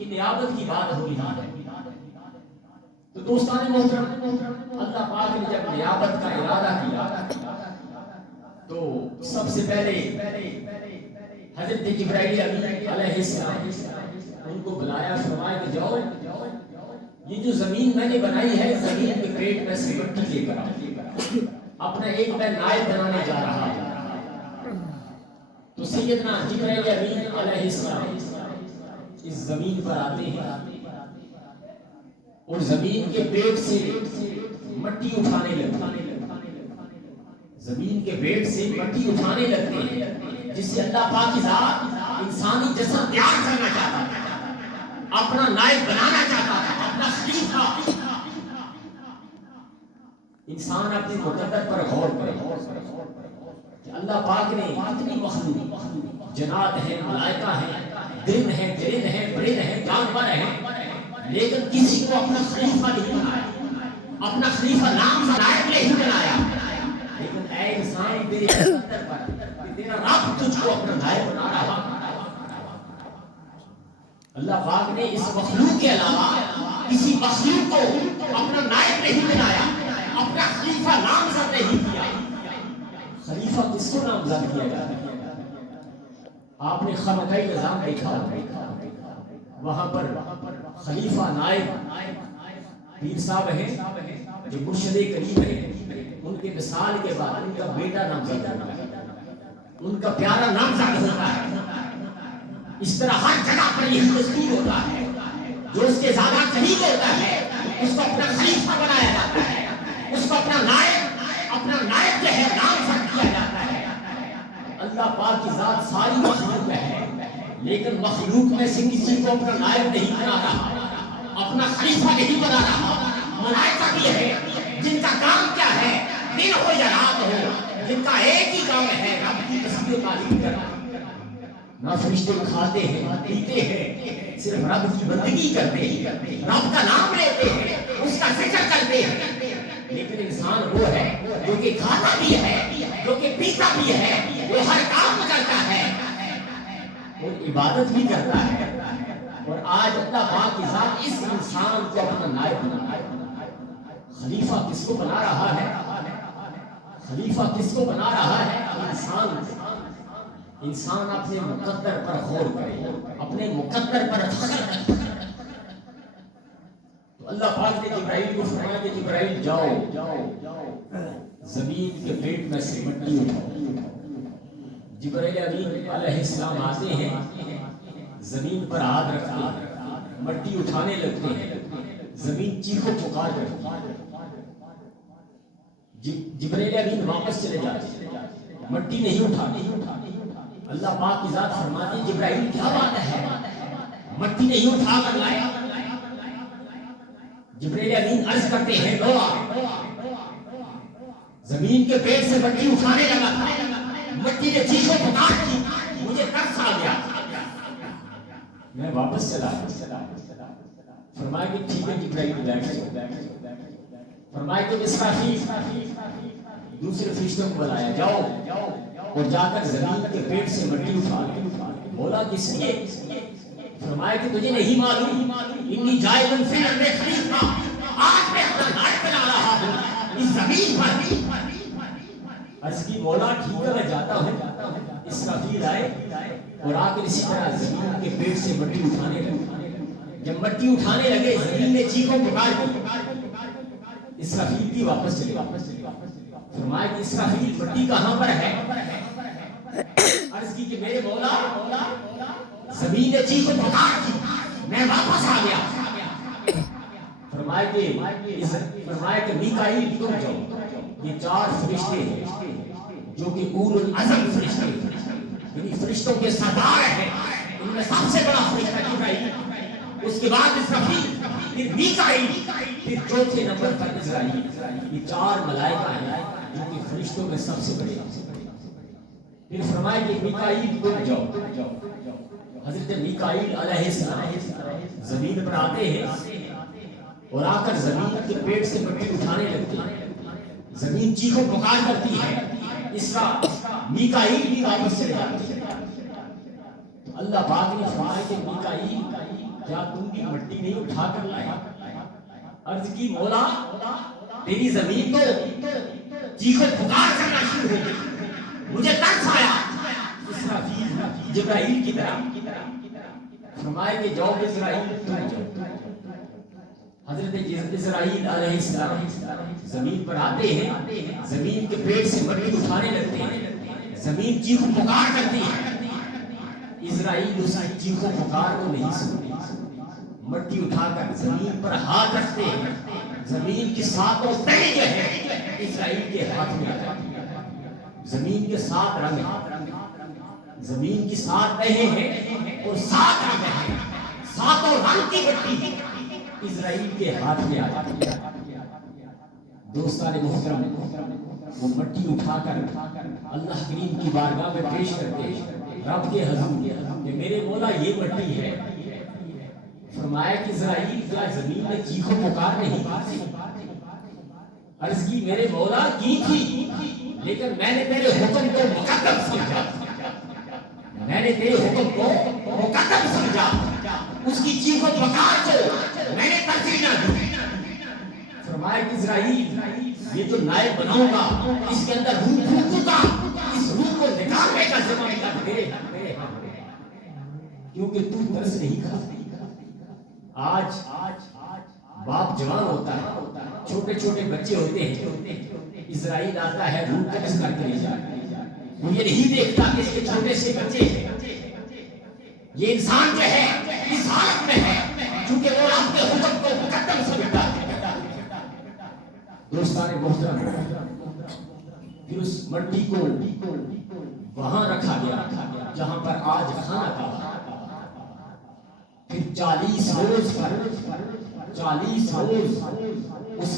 کہ نیابت کی بات ہو رہی ہے. تو دوستان محترم، اللہ پاک نے جب نیابت کا ارادہ کیا تو سب سے پہلے حضرت جبرائیل علیہ السلام ان کو بلایا، فرمایا کہ جاؤ یہ جو زمین میں نے بنائی ہے، زمین کے پیٹ میں سے مٹی لے کر آؤ، اپنا ایک میں نائب بنانے جا رہا ہوں. تو سیدنا جبرائیل علیہ السلام اس زمین پر آتے ہیں اور زمین کے پیٹ سے مٹی اٹھانے لگتے ہیں. زمین کے پیٹ سے مٹی اٹھانے لگتے ہیں جس سے اللہ پاک کی ذات انسانی جسم تیار کرنا چاہتا تھا، اپنا نائب بنانا چاہتا تھا، اپنا خلیفہ. انسان اپنے مقدر پر غور کرے کہ اللہ پاک نے کتنی مخلوق، جنات ہیں، ملائکہ ہیں، درند ہیں، جرند ہیں، برند ہیں، جانور ہیں، لیکن کسی کو اپنا خلیفہ نہیں بنایا، اپنا خلیفہ نام سے نائب نہیں بنایا. لیکن اے انسان تیرے مقدر پر تیرا رب تجھ کو اپنا نائب بنا رہا. اللہ پاک نے اس مخلوق کے علاوہ کسی مخلوق کو اپنا نائب نہیں بنایا، اپنا خلیفہ نامزد نہیں کیا. خلیفہ کس کو نامزد کیا جاتا ہے؟ آپ نے خانقاہ نظام دیکھا ہوگا، وہاں پر خلیفہ نائب پیر صاحب ہیں جو مرشد کریم ہیں، ان کے وصال کے بعد ان کا بیٹا نامزد ہوتا ہے، ان کا پیارا نامزد ہوتا ہے. اس طرح ہر جگہ پر یہ دستور ہوتا ہے، جو اس کے زیادہ قریب ہوتا ہے اس کو اپنا خلیفہ بنایا جاتا ہے، اس کو اپنا نائب جو ہے نامزد کیا جاتا ہے. اللہ پاک کی ذات ساری مخلوق میں ہے، لیکن مخلوق میں سے کسی کو اپنا نائب نہیں بنا رہا، اپنا خلیفہ نہیں بنا رہا. ملائکہ بھی ہے جن کا کام کیا ہے، دن ہو یا رات ہو، جن کا ایک ہی کام ہے رب کی تسبیح و تعظیم کرنا. نہ فرشتے کھاتے ہیں پیتے ہیں، صرف رب کی بندگی کرتے ہیں، رب کا نام لیتے ہیں، اس کا ذکر کرتے ہیں. لیکن انسان وہ ہے جو کہ کھاتا بھی ہے، جو کہ پیتا بھی ہے، وہ ہر کام کرتا ہے اور عبادت بھی کرتا ہے. اور آج اللہ پاک کی ذات اس انسان کو اپنا نائب بنا ہے. خلیفہ کس کو بنا رہا ہے؟ خلیفہ کس کو بنا رہا ہے؟ انسان اپنے مقدر پر غور کرے، اپنے مقدر پر فخر کرے. تو اللہ پاک نے جبرائیل کو فرمایا کہ جبرائیل جاؤ زمین کے پیٹ میں سے مٹی اٹھاؤ. جبرائیل علیہ السلام آتے ہیں، زمین پر ہاتھ رکھتے ہیں، مٹی اٹھانے لگتے ہیں، زمین چیخو پکار کرتی ہے. جبرائیل امین واپس چلے جاتے ہیں، مٹی نہیں اٹھاتے. اللہ پاک کی ذات فرماتی ہے جبرائیل کیا بات ہے، مٹی نہیں اٹھا کر لایا. جبرائیل امین عرض کرتے ہیں لو زمین کے پیٹ سے مٹی اٹھانے لگا تھا، مٹی نے چیخو پکار کی، مجھے ترس آ گیا، میں واپس چلا. فرمایا کہ ٹھیک ہے جبرائیل بیٹھ جاؤ. فرمایا کہ اسرافیل دوسرے فرشتوں کو بلایا، جاؤ اور جا کر زمین کے پیٹ سے مٹی اٹھا. بولا کس لیے؟ فرمایا کہ تجھے نہیں معلوم، انی جاعل فی الارض خلیفہ، آج میں اپنا نائب بنا رہا ہوں اس زمین پر. عرض کی مولا ٹھیک ہے میں جاتا ہوں. اسرافیل آئے اور آ کر اسی طرح زمین کے پیٹ سے مٹی اٹھانے لگے. جب مٹی اٹھانے لگے زمین نے چیخو پکار کی، اسرافیل بھی واپس چلے. فرمایا کہ اسرافیل مٹی کہاں پر ہے؟ عرض کی کہ میرے مولا زمین نے چیخو پکار کی، میں واپس آ گیا. فرمایا کہ میکائیل تم جاؤ. یہ 4 فرشتے ہیں جو کہ اولو العزم فرشتے ہیں، یعنی فرشتوں کے سردار ہیں. ان میں سب سے بڑا فرشتہ جبرائیل، اس کے بعد اسرافیل، پھر میکائیل، پھر چوتھے نمبر پر اسرائیل. یہ 4 ملائکہ ہیں جو کہ فرشتوں میں سب سے بڑے ہیں. پھر فرمایا کہ میکائیل تم جاؤ. حضرت میکائیل علیہ السلام زمین پر آتے ہیں اور آ کر زمین کے پیٹ سے مٹی اٹھانے لگتے ہیں. زمین چیخو پکار کرتی ہے، اس کا میکائیل بھی واپس چلے جاتے ہیں. اللہ پاک نے فرمایا کہ میکائیل کیا تم بھی مٹی نہیں اٹھا کر لائے؟ عرض کی مولا تیری زمین کو چیخو پکار کرنا شروع ہو گئی، مجھے ترس آیا اسرافیل جبرائیل کی طرح، فرمائے کہ جاؤ اسرائیل تم جاؤ۔ حضرت اسرائیل علیہ السلام زمین پر آتے ہیں، زمین کے پیٹ سے مٹی اٹھانے لگتے ہیں، زمین چیخو پکار کرتی ہے، اسرائیل اس کی چیخو پکار کو نہیں سنتے، مٹی اٹھا کر زمین پر ہاتھ رکھتے ہیں، زمین کی ساتوں تہے جو ہے اسرائیل کے ہاتھ میں آ جاتی ہے۔ زمین کے 7 رنگ ہیں، زمین کی 7 تہے ہیں اور 7 رنگ ہیں، 7 رنگ کی مٹی اسرائیل کے ہاتھ میں آ جاتی ہے۔ دوستان محترم، وہ مٹی اٹھا کر اللہ کریم کی بارگاہ میں پیش کرتے ہیں، رب کے حضور کہ میرے مولا یہ مٹی ہے۔ فرمایا کہ اسرائیل کیا زمین میں چیخو پکار نہیں کی؟ عرض کی میرے مولا کی تھی، لیکن میں نے تیرے حکم کو مقدم سمجھا، میں نے تیرے حکم کو مقدم سمجھا، اس کی چیخو پکار کو میں نے ترجیح نہ دی۔ فرمایا کہ اسرائیل یہ جو نائب بناؤں گا اس کے اندر روح پھونکوں گا، اس روح کو نکالنے کا ذمہ میرے کیونکہ تو ترس نہیں کھا۔ آج باپ جوان ہوتا ہے، چھوٹے چھوٹے بچے ہوتے ہیں، اسرائیل آتا ہے روح قبض کر کے لے جاتا ہے، وہ یہ نہیں دیکھتا کہ اس کے چھوٹے سے بچے ہیں، یہ انسان جو ہے اس حالت میں ہے کیونکہ وہ رب کے حکم کو مقدم سمجھتا ہے۔ دوستان محترم، پھر اس مٹی کو وہاں رکھا گیا جہاں پر آج خانہ کعبہ، پھر 40 روز اس